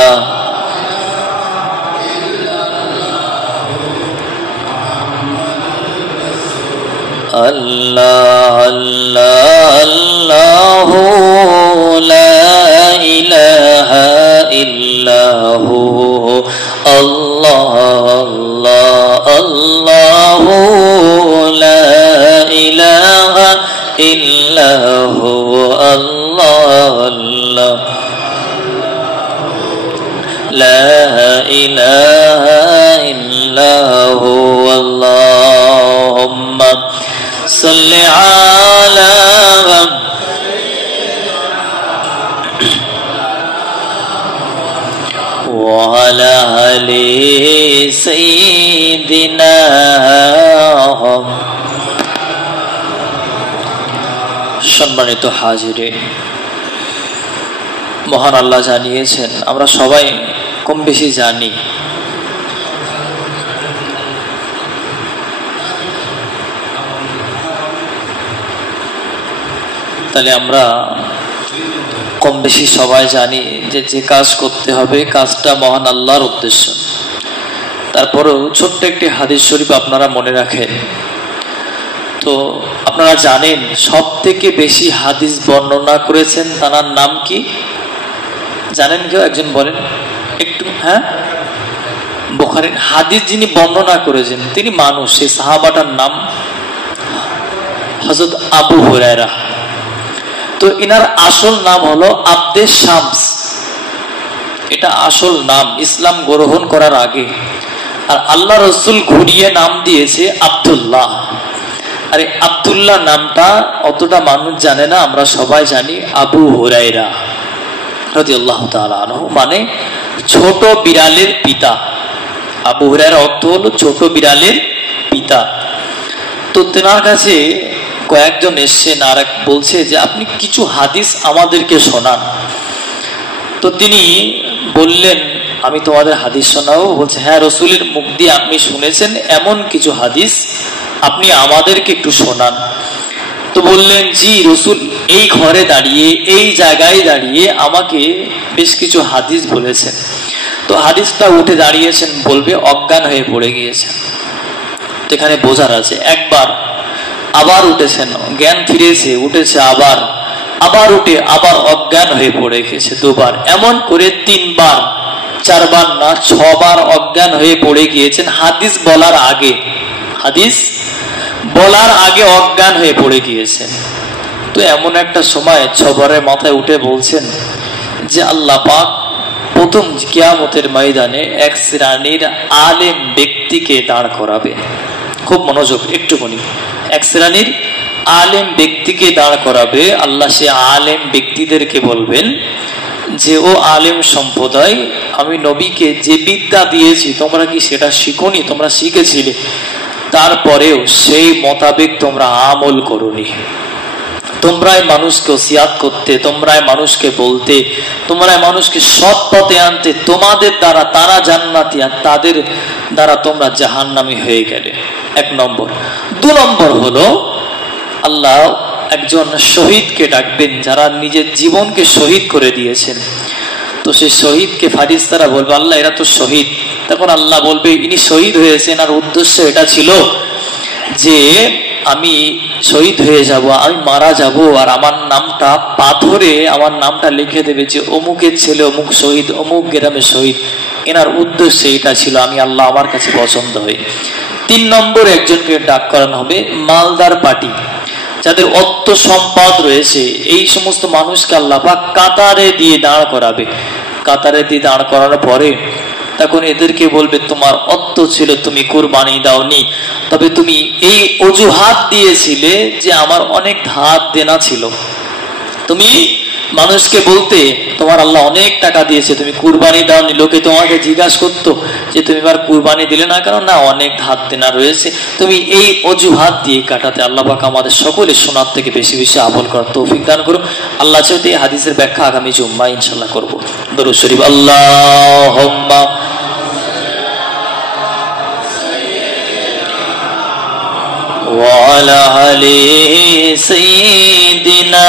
ইল্লাল্লাহ আল্লাহ আল্লাহ আল্লাহু লা ইলাহা ইল্লাহু আল্লাহ আল্লাহ আল্লাহু লা ইলাহা ইল্লাহু আল্লাহ আল্লাহ লা ইলাহা ইল্লাহু আল্লাহুম্মা সাল্লি আলা ওয়া আলা আলি সাইয়্যিদিনা। সম্মানিত হাজিরিন, মহান আল্লাহ জানিয়েছেন, আমরা সবাই কম বেশি জানি, তাহলে আমরা কম বেশি সবাই জানি যে যে কাজ করতে হবে কাজটা মহান আল্লাহর উদ্দেশ্য। তারপরেও ছোট্ট একটি হাদিস শরীফ আপনারা মনে রাখেন। তো আপনারা জানেন সব থেকে বেশি হাদিস বর্ণনা করেছেন তার নাম কি জানেন? কেউ একজন বলেন একটু। হ্যাঁ, বুখারীর হাদিস যিনি বর্ণনা করেছেন তিনি মানুষ, সেই সাহাবাটার নাম হযরত আবু হুরায়রা। তো ইনার আসল নাম হলো আব্দে শামস, এটা আসল নাম ইসলাম গ্রহণ করার আগে। আর আল্লাহ রাসূল ঘুরিয়ে নাম দিয়েছে আব্দুল্লাহ। আরে আব্দুল্লাহ নামটা অতটা মানুষ জানে না, আমরা সবাই জানি আবু হুরায়রা রাদিয়াল্লাহু তাআলা আনহু, মানে ছোট বিড়ালের পিতা। আবু হুরায়রা অর্থ হলো ছোট বিড়ালের পিতা। তো তেনার কাছে কয়েকজন এসছেন আর বলছে যে আপনি কিছু হাদিস আমাদেরকে শোনান। তো তিনি বললেন আমি তোমাদের হাদিস শোনাবো। বলছে হ্যাঁ, রাসূলের মুখ দিয়ে আপনি শুনেছেন এমন কিছু হাদিস আপনি আমাদেরকে একটু শোনান। তো বললেন জি রাসূল এই ঘরে দাঁড়িয়ে এই জায়গায় দাঁড়িয়ে আমাকে বেশ কিছু হাদিস বলেছেন। তো হাদিসটা উঠে দাঁড়িয়েছেন, বলবে অজ্ঞান হয়ে পড়ে গিয়েছেন। তো এখানে বোঝার আছে, একবার আবার উঠেছেন, জ্ঞান ফিরেছে, উঠেছে আবার, আবার উঠে আবার অজ্ঞান হয়ে পড়ে গেছে দুবার, এমন করে 3 বার 4 বার না 6 বার অজ্ঞান হয়ে পড়ে গিয়েছেন হাদিস বলার আগে। হাদিস বলার আগে অজ্ঞান হয়ে পড়ে গিয়েছেন। তো এমন একটা সময় 6 বারের মাথায় উঠে বলছেন যে আল্লাহ পাক প্রথম কিয়ামতের ময়দানে এক শ্রেণীর আলেম ব্যক্তিকে দাঁড় করাবে। খুব মনোযোগ একটুখানি। এক শ্রেণীর আলেম ব্যক্তিকে দাঁড় করাবে আল্লাহ। সে আলেম ব্যক্তিদেরকে বলবেন যে ও আলেম সম্প্রদায়, আমি নবীকে যে বিদ্যা দিয়েছি তোমরা কি সেটা শিখোনি? তোমরা শিখেছিলে, তারপরেও সেই মোতাবেক তোমরা আমল করোনি। তোমরাই মানুষকে ওসিয়াত করতে, তোমরাই মানুষকে বলতে, তোমরাই মানুষকে সৎ পথে আনতে, তোমাদের দ্বারা তারা জান্নাতি আর তাদের দ্বারা তোমরা জাহান্নামী হয়ে গেলে। 1 নম্বর। 2 নম্বর হলো আল্লাহ একজন শহীদকে ডাকবেন যারা নিজের জীবনকে শহীদ করে দিয়েছেন। তো সেই শহীদকে ফারিস্তারা বলবে আল্লাহ এরা তো শহীদ। তখন আল্লাহ বলবে ইনি শহীদ হয়েছেন আর উদ্দেশ্য এটা ছিল যে আমি শহীদ হয়ে যাব, আমি মারা যাব, আর আমার নামটা পাথরে আমার নামটা লিখে দেবে যে অমুকের ছেলে অমুক শহীদ, অমুক গ্রামে শহীদ। এনার উদ্দেশ্য এটা ছিল, আমি আল্লাহ আমার কাছে পছন্দ হই। 3 নম্বর একজনকে ডাক করানো হবে মালদার পার্টি, যাদের অর্থ সম্পদ রয়েছে, এই সমস্ত মানুষকে আল্লাহ পাক কাতারে দিয়ে দাঁড় করাবে। কাতারে দিয়ে দাঁড় করানোর পরে তখন এদেরকে বলবে তোমার অর্থ ছিল তুমি কুরবানি দাওনি, তবে তুমি এই অজুহাত দিয়েছিলে যে আমার অনেক ধার দেনা ছিল। তুমি মানুষকে বলতে তোমার আল্লাহ অনেক টাকা দিয়েছে, তুমি কুরবানি দাওনি। লোকে তোমাকে জিজ্ঞাসা করতো যে তুমি এবার কুরবানি দিলে না কেন? না, অনেক ধার দেনা রয়েছে। তুমি এই অজুহাত দিয়ে কাটাতে। আল্লাহ পাক আমাদের সকলের শোনার থেকে বেশি বেশি আমল করার তৌফিক দান করুন। আল্লাহ চাইতে এই হাদিসের ব্যাখ্যা আগামী জুম্মা ইনশাআল্লাহ করব। দরুদ শরীফ। আল্লাহুম্মা ওয়া আলা আলি সাইয়্যিদিনা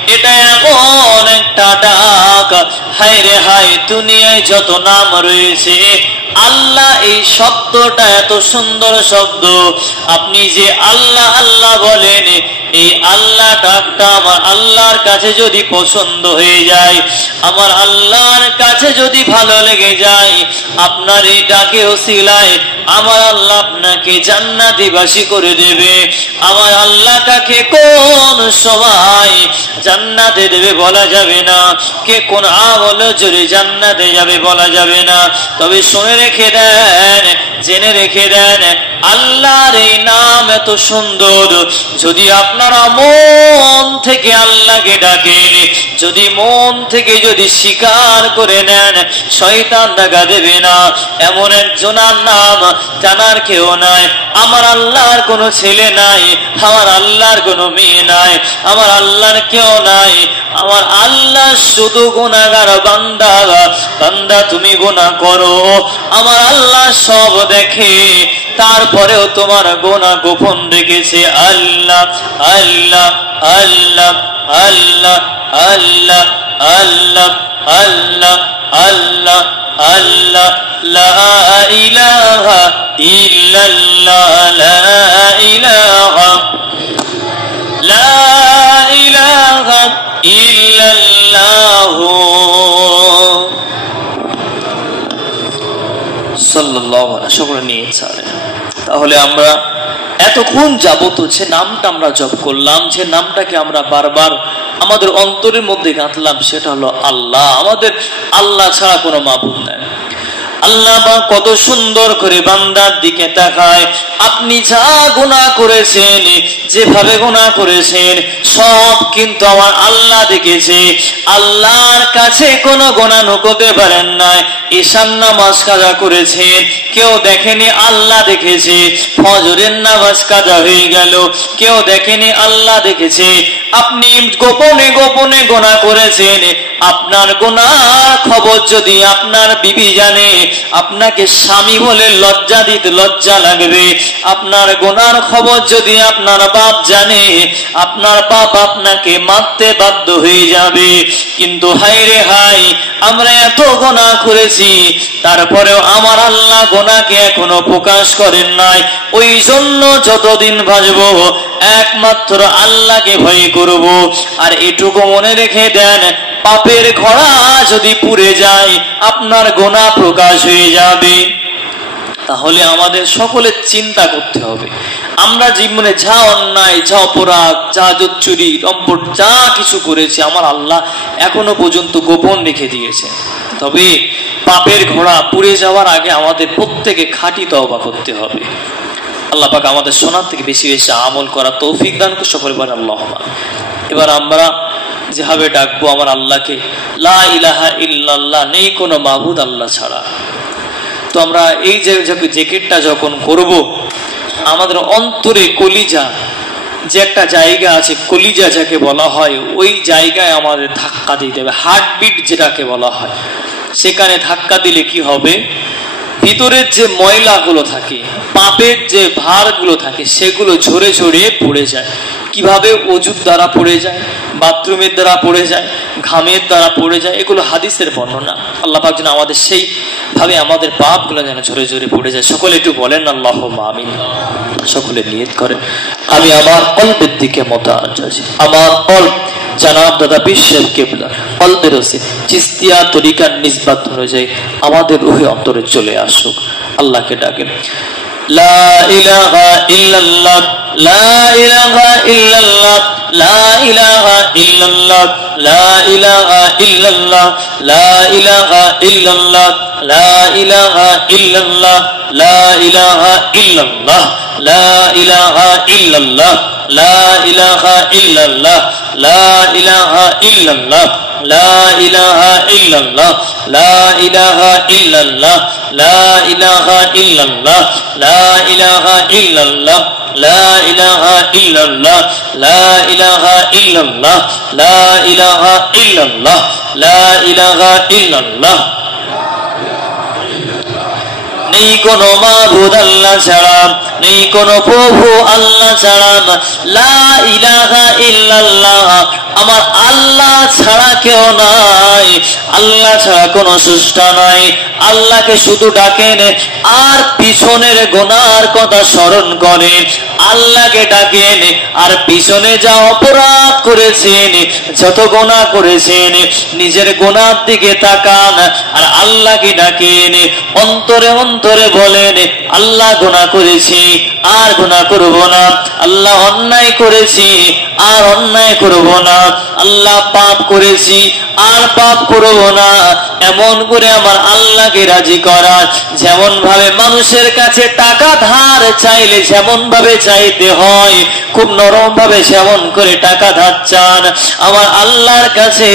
এটা এমন একটা ডাক, হায় রে হায় দুনিয়ায় যত নাম রয়েছে আল্লাহ এই শব্দটা এত সুন্দর শব্দ। আপনি যে আল্লাহ আল্লাহ বলেন, এই আল্লাহ ডাকটা আমার আল্লাহর কাছে যদি পছন্দ হয়ে যায়, আমার আল্লাহর কাছে যদি ভালো লেগে যায়, আপনার এই ডাকে ওসিলায় আমার আল্লাহ আপনাকে জান্নাতিবাসী করে দেবে। আমার আল্লাহ কাকে কোন সময় জান্নাতে দেবে বলা যাবে না, কে কোন আমল জোরে জান্নাতে যাবে বলা যাবে না। তবে শুনে রেখে দেন, জেনে রেখে দেন, আল্লাহর এই নাম এত সুন্দর। যদি আপনারা মন থেকে আল্লাহকে ডাকেন, যদি মন থেকে যদি স্বীকার করে নেন, শয়তান দেখা দেবে না। এমন একজনের নাম জানার কেউ নাই। আমার আল্লাহর কোনো ছেলে নাই, আমার আল্লাহর কোনো মেয়ে নাই, আমার আল্লাহর কেউ নাই। আমার আল্লাহ শুধু গুনাহগার বান্দা, বান্দা তুমি গুনাহ করো, আমার আল্লাহ সব দেখে, তারপরেও তোমার গুনাহ গোপন রেখেছে। আল্লাহ আল্লাহ আল্লাহ আল্লাহ আল্লাহ আল্লাহ আল্লাহ আল্লাহ আল্লাহ লা ইলাহা ইল্লাল্লাহ লা ইলাহা লা ইলাহা ইল্লাল্লাহ সাল্লাল্লাহু আলাইহি সকলে নিয়ে চলে। তাহলে আমরা এতক্ষণ যাবত যে নামটা আমরা জপ করলাম, যে নামটাকে আমরা বারবার আমাদের অন্তরের মধ্যে গাঁথলাম, সেটা হলো আল্লাহ। আমাদের আল্লাহ ছাড়া কোনো মাবুদ নাই। আল্লাহ কত সুন্দর করে বান্দার দিকে তাকায়। আপনি যা গুনাহ করেছেন, যেভাবে গুনাহ করেছেন, সব কিন্তু আমার আল্লাহ দেখেছে। আল্লাহর কাছে কোনো গুনাহ লুকোতে পারেন না। ঈশান নামাজ কাজা করেছেন, কেউ দেখেনি, আল্লাহ দেখেছে। ফজরের নামাজ কাজা হয়ে গেল, কেউ দেখেনি, আল্লাহ দেখেছে। আপনি গোপনে গোপনে গুনাহ করেছেন, আপনার গুনাহর খবর যদি আপনার বিবি জানে, আপনাকে স্বামী বলে লজ্জা দিতে লজ্জা লাগবে। আপনার গুনাহর খবর যদি আপনার বাপ জানে, আপনার বাপ আপনাকে মারতে বাধ্য হয়ে যাবে। কিন্তু হায় রে হায়, আমরা এত গুনাহ করেছি, তারপরেও আমার আল্লাহ গুনাহকে এখনো প্রকাশ করেন নাই। ওই জন্য যতদিন বাঁচবো একমাত্র আল্লাহকে ভয় করব। আর এটুকু মনে রেখে দেন, পাপের ঘোড়া যদি পুড়ে যায়, আপনার গুনাহ প্রকাশ হয়ে যাবে। তাহলে আমাদের সকলের চিন্তা করতে হবে, আমরা জীবনে যা অন্যায়, যা অপরাধ, যা চুরি রম্পট যা কিছু করেছি, আমার আল্লাহ এখনো পর্যন্ত গোপন রেখে দিয়েছে। তবে পাপের ঘোড়া পুড়ে যাওয়ার আগে আমাদের প্রত্যেকে খাঁটি তওবা করতে হবে। আল্লাহ পাক আমাদের শোনার থেকে বেশি বেশি আমল করা তৌফিক দান করে সকলে বলেন আল্লাহুম্মা। এবার আমরা যেভাবে ডাকবো আমার আল্লাহকে, লা ইলাহা ইল্লাল্লাহ, নেই কোনো মাবুদ আল্লাহ ছাড়া। তো আমরা এই যে জেকেটটা যখন করব, আমাদের অন্তরে কলিজা যে একটা জায়গা আছে, কলিজা যাকে বলা হয়, ওই জায়গায় আমাদের ধাক্কা দিতে হবে। হার্টবিট যেটাকে বলা হয়, সেখানে ধাক্কা দিলে কি হবে, ভিতরের যে ময়লাগুলো থাকে, পাপের যে ভারগুলো থাকে, সেগুলো ঝরে ঝরে পড়ে যায়। কিভাবে? অজুর দ্বারা পড়ে যায়, বাথরুমের দ্বারা পড়ে যায়, ঘামের দ্বারা পড়ে যায়। এগুলো হাদিসের বর্ণনা। আল্লাহ পাক যেন আমাদের সেই ভাবে আমাদের পাপগুলো যেন ঝরে ঝরে পড়ে যায়। সকলে একটু বলেন আল্লাহুম্মা আমিন। সকলে নিয়ত করেন, আমি আমার কলবের দিকে মোতাওয়াজ্জহ, আমার কলব জানাব দাদা বিশ্বের কিবলা কলবের ওসে চিস্তিয়া তরিকার নিসবত অনুযায়ী আমাদের রূহে অন্তরে চলে আসুক। আল্লাহকে ডাকেন, লা ইলাহা ইল্লাল্লাহ, লা ইলাহা ইল্লাল্লাহ, লা ইলাহা ইল্লাল্লাহ, লা ইলাহা ইল্লাল্লাহ, লা ইলাহা ইল্লাল্লাহ, লা ইলাহা ইল্লাল্লাহ, লা ইলাহা ইল্লাল্লাহ, লা ইলাহা ইল্লাল্লাহ, লা ইলাহা ইল্লাল্লাহ, লা ইলাহা ইল্লাল্লাহ, লা ইলাহা ইল্লাল্লাহ, লা ইলাহা ইল্লাল্লাহ, লা ইলাহা ইল্লাল্লাহ, লা ইলাহা ইল্লাল্লাহ, লা ইলাহা ইল্লাল্লাহ, লা ইলাহা ইল্লাল্লাহ, লা ইলাহা ইল্লাল্লাহ, লা ইলাহা ইল্লাল্লাহ, নেই কোনো মাবুদ আল্লাহ ছাড়া, নেই কোনো প্রভু আল্লাহ ছাড়া, লা ইলাহা ইল্লাল্লাহ, আমার আল্লাহ ছাড়া কেউ নাই, আল্লাহ ছাড়া কোনো স্রষ্টা নাই। আল্লাহকে শুধু ডাকেন আর পিছনের গুনার কথা স্মরণ করেন, আল্লাহকে ডাকেন আর পিছনে যা অপরাধ করেছেন, যত গুনাহ করেছেন, নিজের গুনার দিকে তাকান আর আল্লাহকে ডাকেন। অন্তরে অন্তরে বলেন, আল্লাহ গুনাহ করেছি আর গুনাহ করব না, আল্লাহ অন্যায় করেছি আর অন্যায় করব না, আল্লাহ পাপ করেছি আর পাপ করব না। এমন করে আমার আল্লাহকে রাজি করা, যেমন ভাবে মানুষের কাছে টাকা ধার চাইলে যেমন ভাবে চাইতে হয়, খুব নরম ভাবে সেমন করে টাকা ধার চান। আমার আল্লাহর কাছে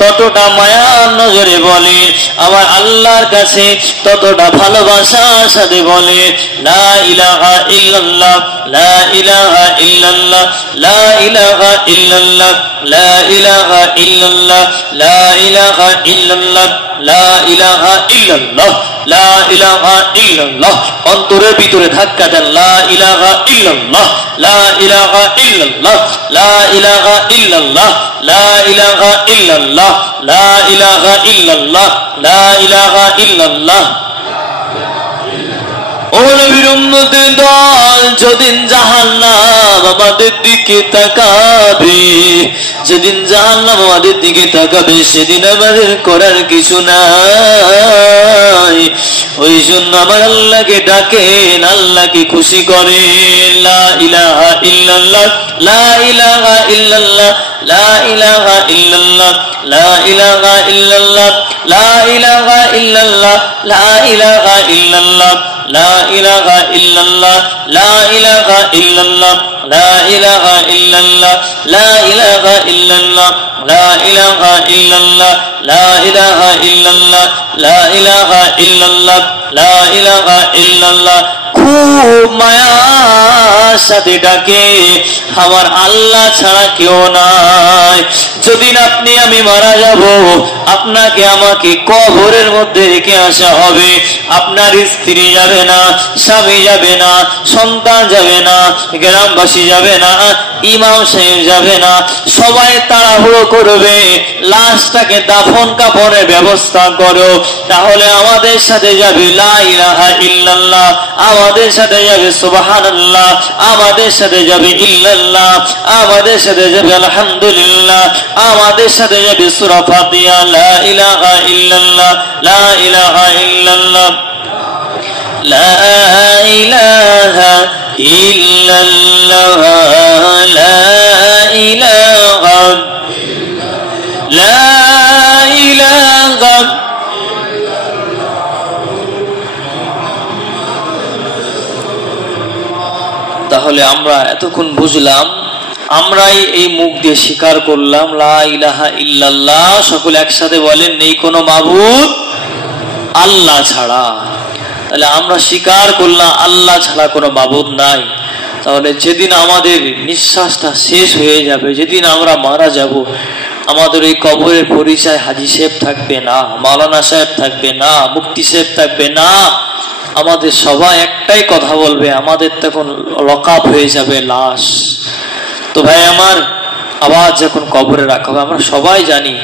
ততটা মায়ার নজরে বলে, আমার আল্লাহর কাছে ততটা ভালোবাসার সাথে বলে, লা ইলাহা ইল্লাল্লাহ, লা ইলাহা ইল্লাল্লাহ, লা ইলাহা ইল্লাল্লাহ, লা ইলাহা ইল্লাল্লাহ, লা ইলাহা ইল্লাল্লাহ, লা ইলাহা ইল্লাল্লাহ, লা ইলাহা ইল্লাল্লাহ। অন্তরের ভিতরে ধাক্কা দেন, লা ইলাহা ইল্লাল্লাহ, লা ইলাহা ইল্লাল্লাহ, লা ইলাহা ইল্লাল্লাহ, লা ইলাহা ইল্লাল্লাহ, লা ইলাহা ইল্লাল্লাহ, লা ইলাহা ইল্লাল্লাহ। ও নবীর উম্মতের দল, যেদিন জাহান্নাম আমাদের দিকে তাকাবে, যেদিন জাহান্নাম আমাদের দিকে তাকাবে, সেদিন আমাদের করার কিছু নাই। ওই জন্য আমার আল্লাহকে ডাকেন, আল্লাহকে খুশি করেন। লা ইলাহা ইল্লাল্লাহ, লা ইলাহা ইল্লাল্লাহ, লা ইলাহা ইল্লাল্লাহ, লা ইলাহা ইল্লাল্লাহ, লা ইলাহা ইল্লাল্লাহ, লা ইলাহা ইল্লাল্লাহ, লা ইলাহা ইল্লাল্লাহ, লা ইলাহা ইল্লাল্লাহ, লা ইলাহা ইল্লাল্লাহ, লা ইলাহা ইল্লাল্লাহ, লা ইলাহা ইল্লাল্লাহ, লা ইলাহা ইল্লাল্লাহ, লা ইলাহা ইল্লাল্লাহ, লা ইলাহা ইল্লাল্লাহ। খুব মায়ার সাথে ডাকে, আমার আল্লাহ ছাড়া কেউ নাই। যেদিন আপনি আমি মারা যাব, আপনাকে আমাকে কবরের মধ্যে রেখে আসা হবে। আপনার স্ত্রী যাবে না, স্বামী যাবে না, সন্তান যাবে না, গ্রামবাসী যাবে না, ইমাম সাহেব যাবে না, সবাই তাড়াহুড়ো করবে লাশটাকে দাফন কাফনের ব্যবস্থা করো। তাহলে আমাদের সাথে যাবে লা ইলাহা ইল্লাল্লাহ, আমাদের সাথে যাবে সুবহানাল্লাহ, আমাদের সাথে যাবে ইল্লাল্লাহ, আমাদের সাথে যাবে আলহামদুলিল্লাহ, আমাদের সাথে যাবে সূরা ফাতিহা। লা ইলাহা ইল্লাল্লাহ, লা ইলাহা ইল্লাল্লাহ, লা ইলাহা ইল্লাল্লাহ, লা ইলাহা, লা ইলাহা। তাহলে আমরা এতক্ষণ বুঝলাম, আমরাই এই মুখ দিয়ে স্বীকার করলাম লা ইলাহা ইল্লাল্লাহ। সকলে একসাথে বলেন, নেই কোনো মাবুদ আল্লাহ ছাড়া। তাহলে আমরা স্বীকার করলাম আল্লাহ ছাড়া কোনো মাবুদ নাই। তাহলে যেদিন আমাদের নিঃশ্বাসটা শেষ হয়ে যাবে, যেদিন আমরা মারা যাব, আমাদের এই কবরের পরিচয় হাজী সাহেব থাকবে না, মাওলানা সাহেব থাকবে না, মুফতি সাহেব থাকবে না। আমাদের সবাই একটাই কথা বলবে, আমাদের তখন লকআপ হয়ে যাবে লাশ। তো ভাই আমার, আবার যখন কবরে রাখা হবে, আমরা সবাই জানি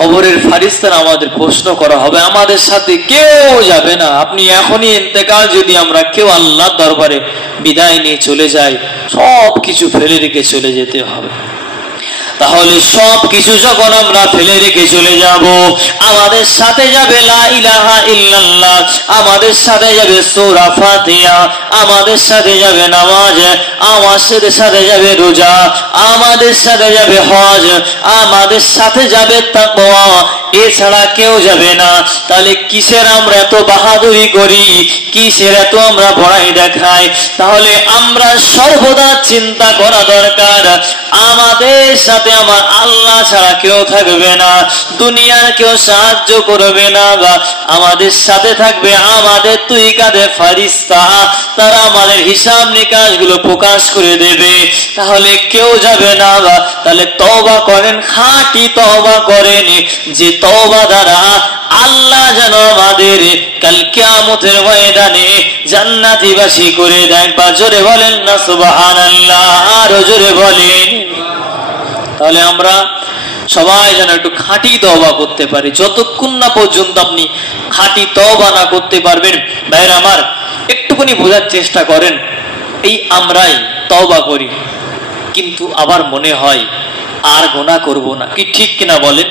কবরের ফারিস্তারা আমাদের প্রশ্ন করা হবে, আমাদের সাথে কেউ যাবে না। আপনি এখনই ইন্তেকাল যদি আমরা কেউ আল্লাহর দরবারে বিদায় নিয়ে চলে যাই, সব কিছু ফেলে রেখে চলে যেতে হবে। তাহলে সব কিছু যখন আমরা ফেলে রেখে চলে যাব, আমাদের সাথে যাবে লা ইলাহা ইল্লাল্লাহ, আমাদের সাথে যাবে সূরা ফাতিহা, আমাদের সাথে যাবে নামাজ, আমাদের সাথে যাবে রোজা, আমাদের সাথে যাবে হজ, আমাদের সাথে যাবে তাকওয়া। এছাড়া কেউ যাবে না। তাহলে কিসের আমরা এত বাহাদুরি করি, কিসের এত আমরা বড়াই দেখাই? তাহলে আমরা সর্বদা চিন্তা করা দরকার, আমাদের সাথে আমার আল্লাহ ছাড়া কেউ থাকবে না, দুনিয়ার কেউ সাহায্য করবে না, আমাদের সাথে থাকবে আমাদের তুই কাঁধে ফারিস্তা। তারা আমাদের হিসাব নিকাশ গুলো প্রকাশ করে দেবে, তাহলে কেউ যাবে না। তাহলে তওবা করেন, খাঁটি তওবা করেন, যে তওবা দ্বারা আল্লাহ যেন আমাদের কাল কিয়ামতের ময়দানে জান্নাতীবাসী করে দেন। বা জোরে বলেন না সুবহানাল্লাহ, আরো জোরে বলেন। তাহলে আমরা সবাই যেন একটু খাঁটি তওবা করতে পারি। যতক্ষণ না পর্যন্ত আপনি খাঁটি তওবা না করতে পারবেন, ভাইরা আমার একটুখানি বোঝার চেষ্টা করেন। এই আমরাই তওবা করি, কিন্তু আবার মনে হয় আর গুনাহ করব না, কি ঠিক কিনা বলেন?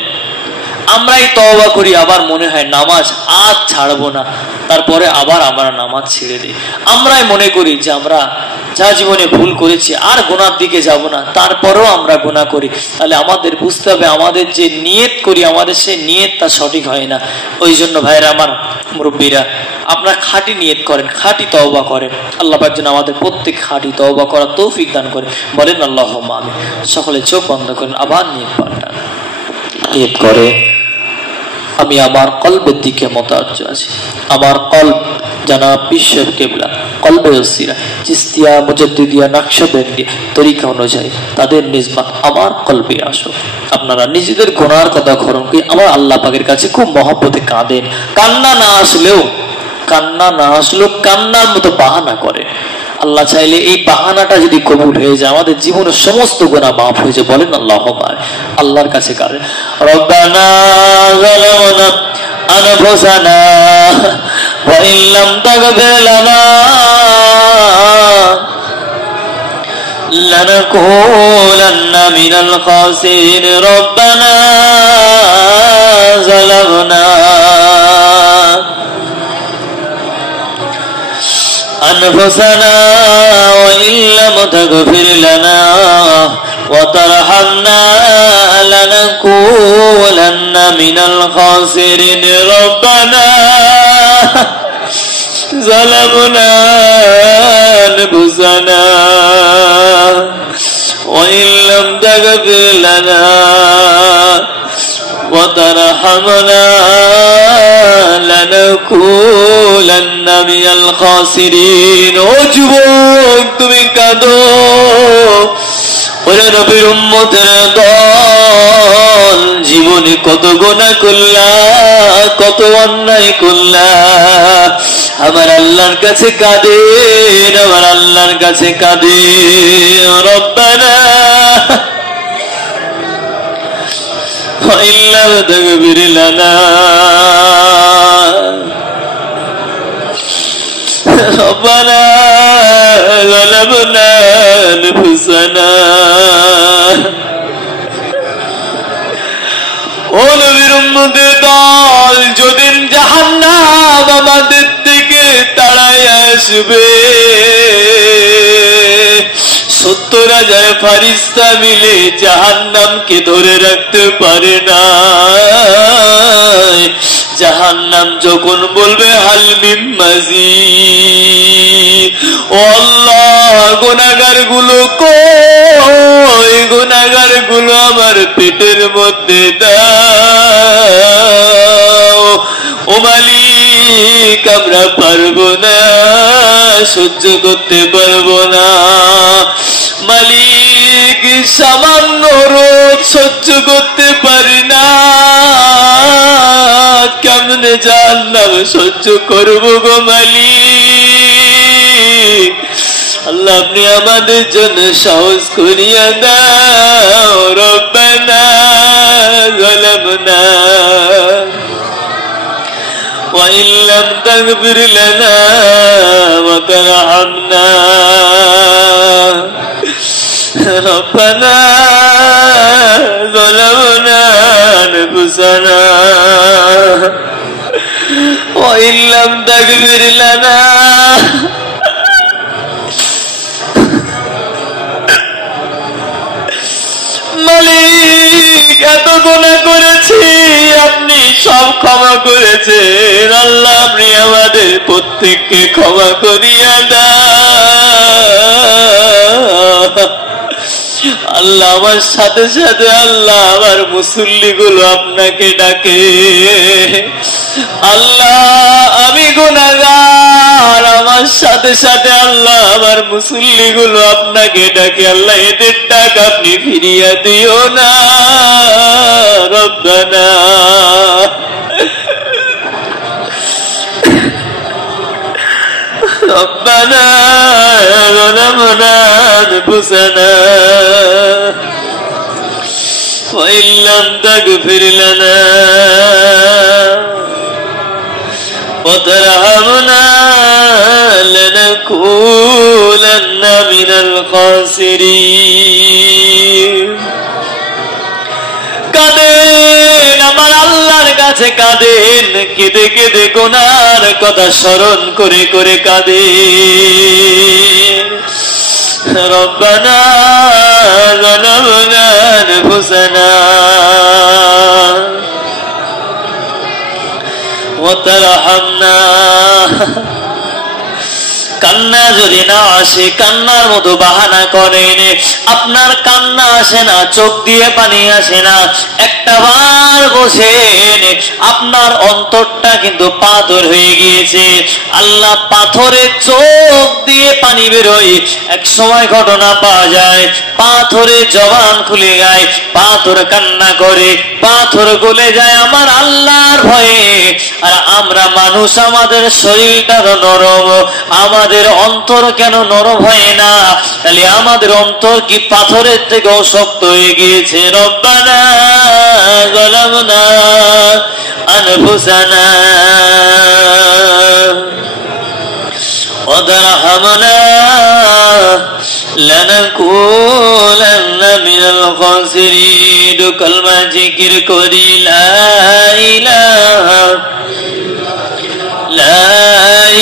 আমরাই তওবা করি, আবার মনে হয় নামাজ আজ ছাড়বো না, তারপরে আবার আমরা নামাজ ছেড়ে দিই। আমরাই মনে করি যে আমরা যা জীবনে ভুল করেছি আর গুনার দিকে যাব না, তারপরেও আমরা গুনাহ করি। তাহলে আমাদের বুঝতে হবে আমাদের যে নিয়ত করি, আমাদের সেই নিয়তটা সঠিক হয় না। ওই জন্য ভাইরা আমার, মুরব্বীরা, আপনারা খাঁটি নিয়ত করেন, খাঁটি তওবা করেন। আল্লাহ পাক যেন আমাদের প্রত্যেক খাঁটি তওবা করার তৌফিক দান করে। বলেন আল্লাহুম্মা আমিন। সকলে চোখ বন্ধ করেন, আবার নিয়ত পাল্টান। নিয়ত করে আমি আমার কলবের দিকে মোতাজ্জ আছি। আমার কলব জানাব পীর সাহেব কেবলা কলবে ওসিরা চিস্তিয়া মুজাদ্দিদিয়া নকশবন্দি তরিকা অনুযায়ী তাদের নিসবত আমার কলবে আসো। আপনারা নিজেদের গুনার কথা স্মরণ করে আমার আল্লাহ পাকের কাছে খুব মহব্বতে কাঁদেন। কান্না না আসলেও কান্নার মতো বাহানা করে। আল্লাহ চাইলে এই বাহানাটা যদি কবুল হয়ে যায়, আমাদের জীবনের সমস্ত গুনাহ মাফ হয়ে যায়। বলেন আল্লাহুম্মা। আল্লাহর কাছে কাঁদেন, রব্বানা যালামনা আনফুসানা ওয়া ইন লাম তাগফির লানা লানাকুনান্না মিনাল খাসিরিন। রব্বানা যালামনা أنفسنا وإن لم تغفر لنا وترحمنا لنكونن من الخاسرين. ربنا ظلمنا أنفسنا وإن لم تغفر لنا وترحمنا لنكونن من الخاسرين. ও যুবক তুমি কাঁদো, ওরে নবীর উম্মতের দল, জীবনে কত গুনাহ করলা, কত অন্যায় করলা। আমার আল্লাহর কাছে কাঁদেন, আমার আল্লাহর কাছে কাঁদেন। রব্বানা وإن لم تغفر لنا ربنا ظلمنا أنفسنا. ও নবীর উম্মতের দল, যেদিন জাহান্নাম আমাদের দিকে তাড়ায় আসবে, 70,000 ফারিস্তা মিলে জাহান্নামকে ধরে রাখতে পারে না। জাহান্নাম যখন বলবে হাল মিন মাজিদ, ও আল্লাহ গুনাহগার গুলো কই, গুনাহগার গুলো আমার পেটের মধ্যে দাও। ও মালিক আমরা পারবো না, সহ্য করতে পারবো না। মালিক সামান্য রোদ সহ্য করতে পারি না, কেমনে জাহান্নাম সহ্য করবো গো মালিক। আল্লাহ আপনি আমাদের জন্য সহজ করিয়া দাও। রব্বানা যালামনা وإن لم تغفر لنا وترحمنا ربنا ظلمنا أنفسنا وإن لم تغفر لنا মালিক এত গুনাহ করেছি, আপনি সব ক্ষমা করেছেন। আল্লাহ আপনি আমাদের প্রত্যেককে ক্ষমা করিয়া দাও। আল্লাহ আমার সাথে সাথে আল্লাহ আমার মুসল্লি গুলো আপনাকে ডাকে। আল্লাহ আমি গুনাহগার, আমার বলার সাথে সাথে আল্লাহ আমার মুসল্লিগুলো আপনাকে ডাকে, আল্লাহ এদের ডাক আপনি ফিরিয়ে দিও না রব্বানা। ربنا ظلمنا أنفسنا وإن لم تغفر لنا وترحمنا لنكونن من الخاسرين। কাঁদেন আমার আল্লাহর কাছে, কাঁদেন কেঁদে কেঁদে গুনার কথা স্মরণ করে করে কাঁদেন। রব্বানা যালামনা আনফুসানা ওয়া তারহামনা। কান্না যদি না আসে, কান্নার মতো বাহানা করেন, আপনার কান্না আসে না, চোখ দিয়ে পানি আসে না, একটা বার বসেন, আপনার অন্তরটা কিন্তু পাথর হয়ে গিয়েছে। আল্লাহ পাথরের চোখ দিয়ে পানি বেরোয়, এক সময় ঘটনা পাওয়া যায় পাথরের জবান খুলে যায়, পাথর কান্না করে, পাথর গলে যায় আমার আল্লাহর ভয়ে। আর আমরা মানুষ, আমাদের শরীরটা নরম, আমাদের অন্তর কেন নরম হয় না? তাহলে আমাদের অন্তর কি পাথরের থেকেও শক্ত হয়ে গিয়েছে? রব্বানা যালামনা আনফুসানা ওয়া তারহামনা লানাকুনান্না মিনাল খাসিরিন। কালমা জিকির করি লা ইলাহা লা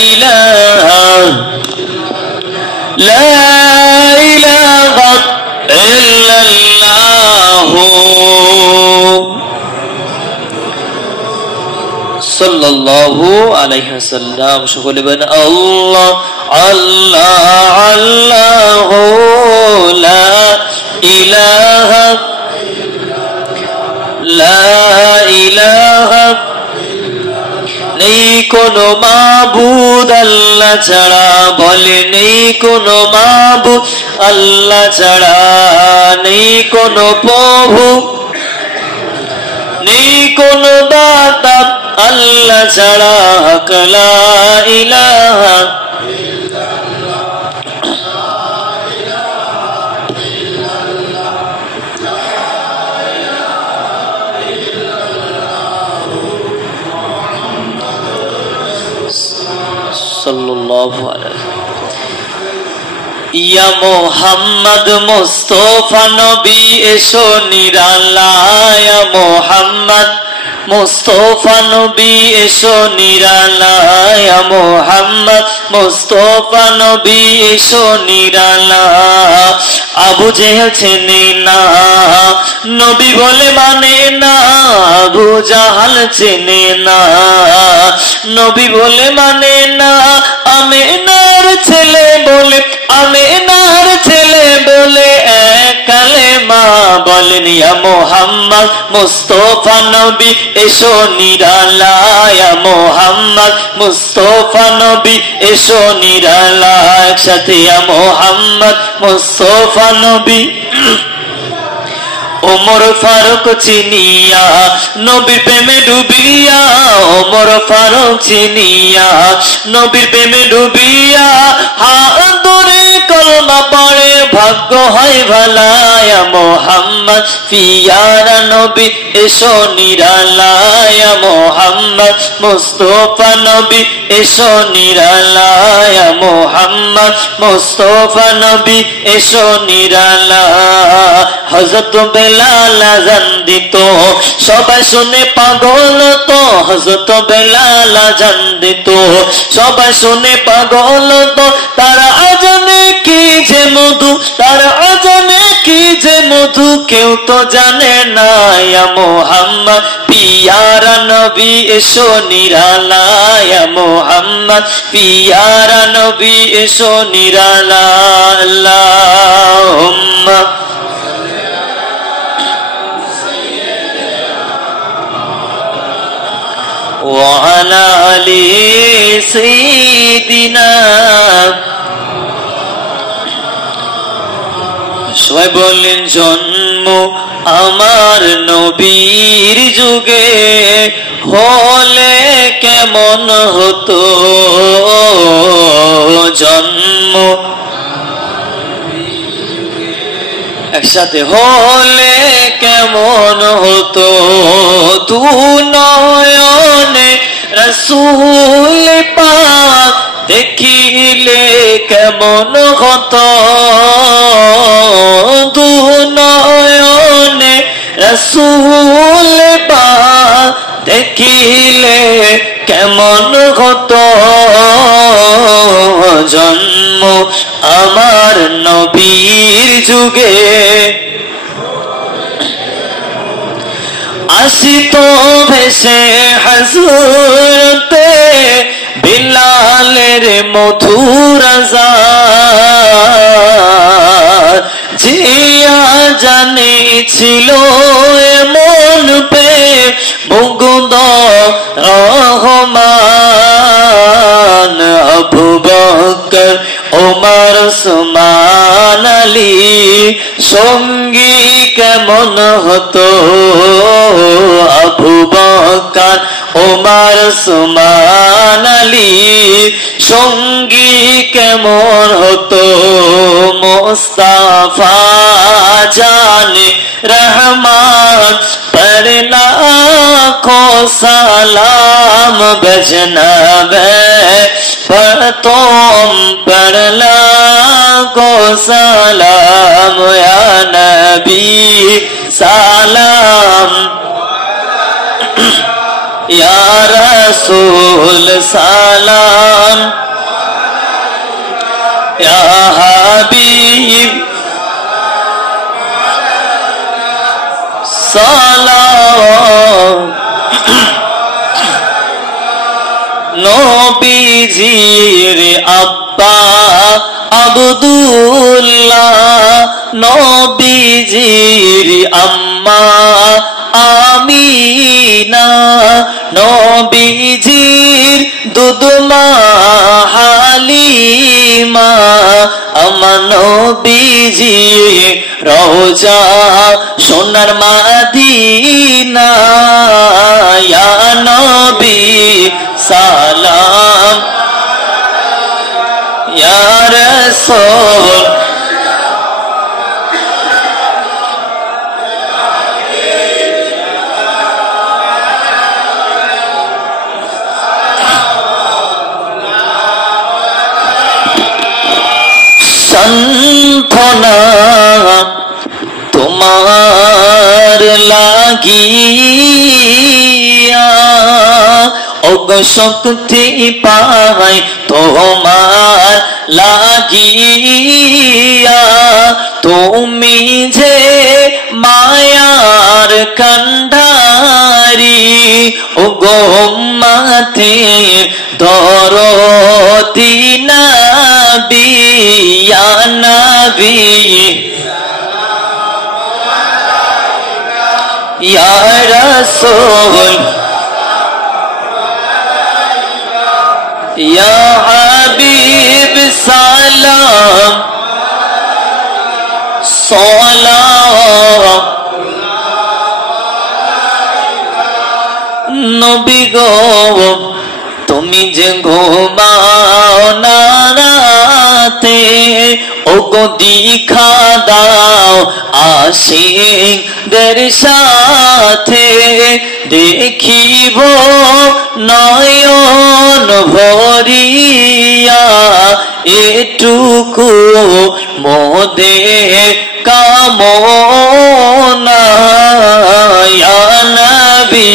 ইলাহা লা ইলাহা ইল্লাল্লাহু সাল্লাল্লাহু আলাইহি ওয়াসাল্লাম। সকলে বলেন আল্লাহ আল্লাহ আল্লাহ লা ইলাহা লা ইলাহা, নেই কোনো মাবুদ আল্লাহ ছাড়া, বলে নেই কোনো মাবুদ আল্লাহ ছাড়া, নেই কোনো প্রভু, নেই কোনো দাতা আল্লাহ ছাড়া, লা ইলাহা সাল্লাল্লাহু আলাইহি। ইয়া মুহাম্মদ মুস্তাফা নবী এসো নিরালায়, ইয়া মুহাম্মদ মুস্তাফা নবী এসো নিরালায়, ইয়া মুহাম্মদ মুস্তাফা নবী এসো নিরালায়। আবু জেহেল চেনে না, নবী বলে মানে না, আবু জাহাল চেনে না, নবী বলে মানে না, আমেনার ছেলে বলে, আমেনার ছেলে বলে এক কালেমা বলেন, ইয়া মুহাম্মদ মুস্তাফা নবী এসো নিরালায়, ইয়া মুহাম্মদ মুস্তাফা নবী এসো নিরালায়। একসাথে ইয়া মুহাম্মদ মুস্তাফা নবী। ওমর ফারুক চিনিয়া নবীর প্রেমে ডুবিয়া, ওমর ফারুক চিনিয়া নবীর প্রেমে ডুবিয়া, হাত ধরে কলমা পড়ে ভাগ্য হয় ভালা। ইয়া মুহাম্মদ পিয়ারা নবী এসো নিরালায়, ইয়া মুহাম্মদ মুস্তাফা নবী এসো নিরালায়, ইয়া মুহাম্মদ মুস্তাফা নবী এসো নিরালায়। হযরত বেলাল আযান দিত, সবাই শুনে পাগল তো, হযরত বেলাল আযান দিত, সবাই শুনে পাগল তো, তার আযানে কি যে মধু, তার আযানে কি যে মধু কেউ তো জানে না। ইয়া মুহাম্মদ পিয়ারা নবী এসো নিরালায়, ইয়া মুহাম্মদ পিয়ারা নবী এসো নিরালায়। আল্লাহুম্মা وعلى آل সাইয়্যিদিনা। সবাই বললেন জন্ম আমার নবীর যুগে হলে কেমন হতো, জন্ম একসাথে হলে কেমন হতো, তু নয়নে রাসূল পাক দেখিলে কেমন হতো, দু নয়নে রাসূল পাক দেখিলে কেমন হতো, জন্ম আমার নবীর যুগে আসিত ভেসে হযরতে বিলালের মধুর আযান, জিয়া জানিছিল এমন পে মুগ্ধ রহমান, আবু বকর ওমর উসমান আলী সঙ্গী কেমন হতো, আবু বকর ওমর উসমান আলী সঙ্গী কেমন হতো, মুস্তাফা জানে রহমান পড়লা को सलाम बजनबे पर तुम पढ़ला को सलाम या नबी सलाम या रसूल सलाम या हबीब सलाम। নবীজির আব্বা আব্দুল্লাহ, নবীজির আম্মা আমিনা, নবীজির দুধমা হালিমা, আমার নবীজি রওজা সোনার মদিনা, ইয়া নবী সালাম ইয়া রাসূল সান্ত্বনা তোমার লাগিয়া, অগ শক্তি পাই তোমার লাগিয়া, তুমি যে মায়ার কান্ডারি, ওগো উম্মতের দরদি নবী, ইয়া নবী ইয়া রাসূল ইয়া হাবিব সালাম সালাম। নবী গো তুমি যে ঘুমাও না রাতে, ওগো দেখা দাও আশিকদের সাথে, দেখিব নয়ন ভরিয়া এটুকু মোদের কামনা, ইয়া নবী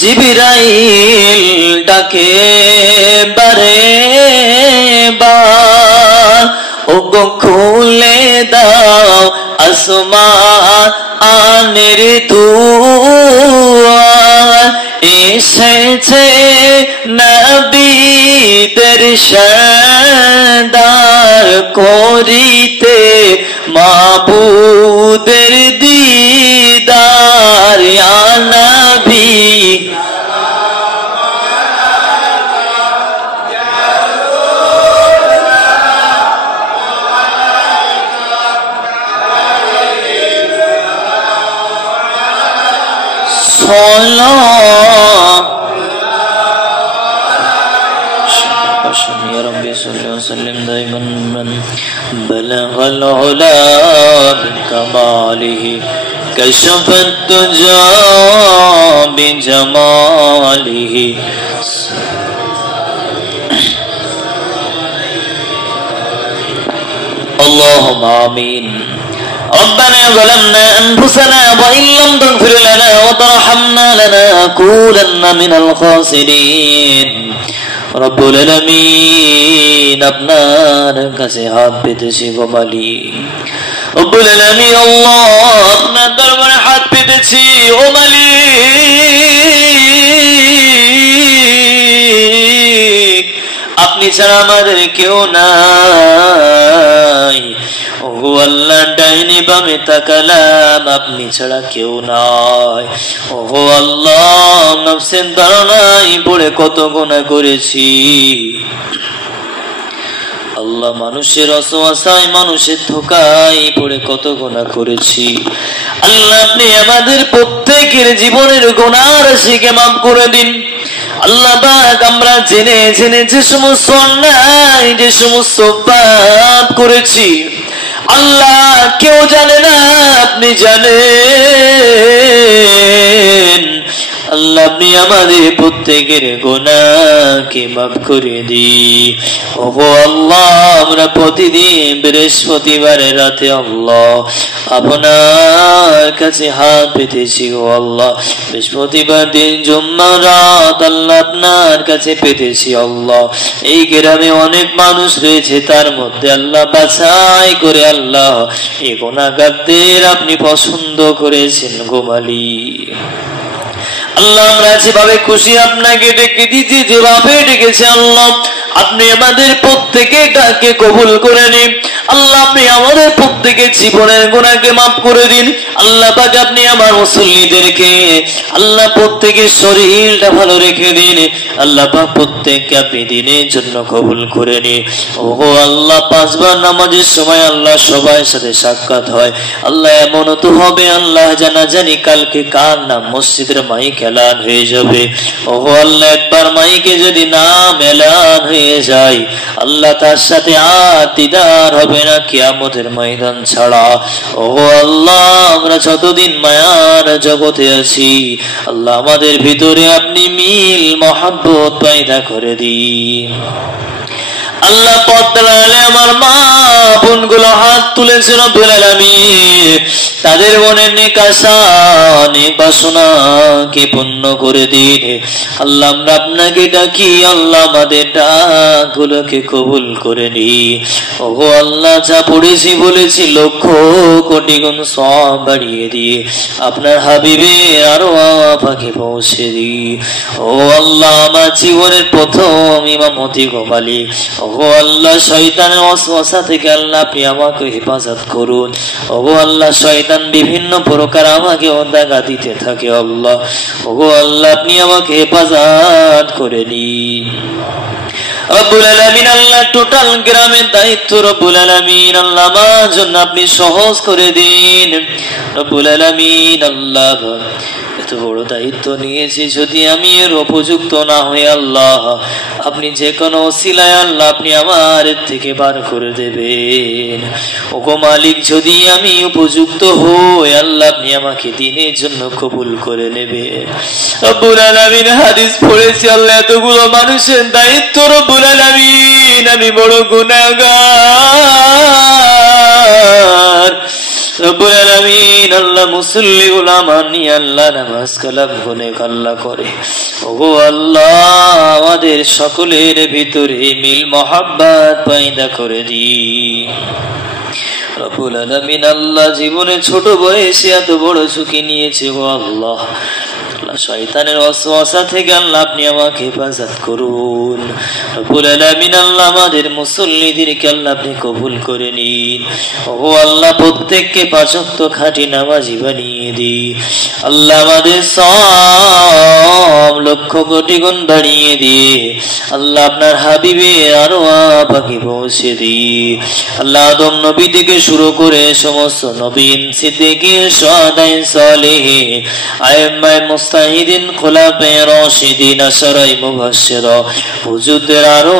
জিবরাইল ডাকে বারে বার, ওগো খুলে দাও আসমান আনের দুয়ার এসেছে নবীদের সরদার করিতে মাবুদের দিদার ইয়া নবী يا ربي صل وسلم دائما من بلغ العلا بكماله كشف الدجى بجماله اللهم آمين ربنا ظلمنا أنفسنا وإن لم تغفر لنا وترحمنا لنكونن من الخاسرين রব্বুল আলামিন আপনার কাছে হাত পেতেছি গো মালিক রব্বুল আলামিন আল্লাহ আপনার দরবারে হাত পেতেছি ও মালিক আপনি ছাড়া আমাদের কেউ নাই ও আল্লাহ ডাইনি বামে তাকালাম আপনি ছাড়া কেউ নাই ও আল্লাহ নফসের ধারণায় পড়ে কত গুনাহ করেছি আল্লাহ মানুষের অসহায় মানুষের ধোঁকায় পড়ে কত গুনাহ করেছি আল্লাহ আপনি আমাদের প্রত্যেকের জীবনের গুনাহ রাশিকে মাফ করে দিন আল্লাহ পাক আমরা জেনে জেনে যে সমস্ত অন্যায় যে সমস্ত পাপ করেছি আল্লাহ কেউ জানে না আপনি জানেন আল্লাহ আপনি আমাদের প্রত্যেকের গুনাহকে মাফ করে দিন ওগো আল্লাহ আমরা প্রতিদিন বৃহস্পতিবারে রাতে আল্লাহ আপনার কাছে হাত পেতেছি ও আল্লাহ বৃহস্পতিবার দিন জুম্মার রাত আল্লাহ আপনার কাছে পেতেছি আল্লাহ এই গ্রামে অনেক মানুষ রয়েছে তার মধ্যে আল্লাহ বাছাই করে আল্লাহ এই গুনাহগারদের আপনি পছন্দ করেছেন গো মালিক আল্লাহ আমরা যেভাবে খুশি আপনাকে ডেকে দিয়েছি যেভাবে ডেকেছে আল্লাহ আপনি আমাদের প্রত্যেকে ডাকে কবুল করে নিন আল্লাহ আপনি আমাদের প্রত্যেকের জীবনের গুনাহকে মাফ করে দিন আল্লাহ পাক আপনি আমার মুসল্লিদেরকে আল্লাহ প্রত্যেকের শরীরটা ভালো রেখে দিন আল্লাহ পাক প্রত্যেককে আপনি দিনের জন্য কবুল করে নিন ওগো আল্লাহ পাঁচবার নামাজের সময় আল্লাহ সবার সাথে সাক্ষাৎ হয় আল্লাহ এমনও তো হবে আল্লাহ জানা জানি কালকে কার নাম মসজিদের মাইক এলান হয়ে যাবে ওগো আল্লাহ একবার মাইকে যদি নাম এলান হয়ে যায় আল্লাহ তার সাথে আর দিদার হবে না কিয়ামতের ময়দান ছাড়া ওগো আল্লাহ আমরা যতদিন মায়ার জগতে আছি আল্লাহ আমাদের ভিতরে আপনি মিল মহব্বত পয়দা করে দিন আল্লাহ পদ্মালে আমার মা বোনগুলো হাত তুলেছে রব্বুল আলামিন তাদের মনের নেক আশা নেক বাসনাকে পূর্ণ করে দিন আল্লাহ আমরা আপনাকে ডাকি আল্লাহ আমাদের ডাকগুলোকে কবুল করে নিন ওগো আল্লাহ যা পড়েছি বলেছি লক্ষ কোটি গুণ সওয়াব বাড়িয়ে দিয়ে আপনার হাবিবে আরো পাকে পৌঁছে দিন ও আল্লাহ আমার জীবনের প্রথম ইমামতি গো মালিক ওগো আল্লাহ শয়তানের ওয়াসওয়াসা থেকে আল্লাহ আপনি আমাকে হেফাজত করুন ওগো আল্লাহ শয়তান বিভিন্ন প্রকার আমাকে ওদাগা দিতে থাকে আল্লাহ ওগো আল্লাহ আপনি আমাকে হেফাজত করে নিন রব্বুল আলামিন আল্লাহ টোটাল গ্রামের দায়িত্ব রব্বুল আলামিন আল্লাহ আমার জন্য আপনি সহজ করে দিন রব্বুল আলামিন আল্লাহ এত বড় দায়িত্ব নিয়েছি যদি আমি এর উপযুক্ত না হই আল্লাহ আপনি যে কোনো ওসিলায় আল্লাহ আপনি আমার থেকে বার করে দেবেন ওগো মালিক যদি আমি উপযুক্ত হই আল্লাহ আপনি আমাকে দিনের জন্য কবুল করে নেবেন রব্বুল আলামিন হাদিস পড়েছি আল্লাহ এতগুলো মানুষের দায়িত্ব রব্বুল আলামিন আমি বড় গুনাহগার রব্বুল আলামিন আল্লাহ মুসল্লি উলামা নিয়ে আল্লাহ নামাজ কালাম গুনে আল্লাহ করে ওগো আল্লাহ আমাদের সকলের ভিতরে মিল মহব্বত পয়দা করে দিন রব্বুল আলামিন আল্লাহ জীবনে ছোট বয়সে এত বড় ঝুঁকি নিয়েছে গো আল্লাহ, শয়তানের ওয়াসওয়াসা থেকে আল্লাহ আপনি আমাকে হেফাজত করুন। রব্বুল আলামিন আল্লাহ আমাদের মুসল্লিদেরকে আল্লাহ আপনি কবুল করে নিন। ও আল্লাহ প্রত্যেককে পাঁচ ওয়াক্ত খাঁটি নামাজি বানিয়ে দিন। আল্লাহ আমাদের সব লক্ষ কোটি গুণ বাড়িয়ে দিয়ে আল্লাহ আপনার হাবিবে আরো পাখি পৌঁছে দিন। আল্লাহ আদম নবী থেকে শুরু করে সমস্ত নবীন সিদ্দিকীন শুহাদায়ে সালেহিন আইম্মায়ে মুস্তাহিদিন খুলাফায়ে রাশিদিন আশরায়ে মুবাশশিরা হুজুরদের আরো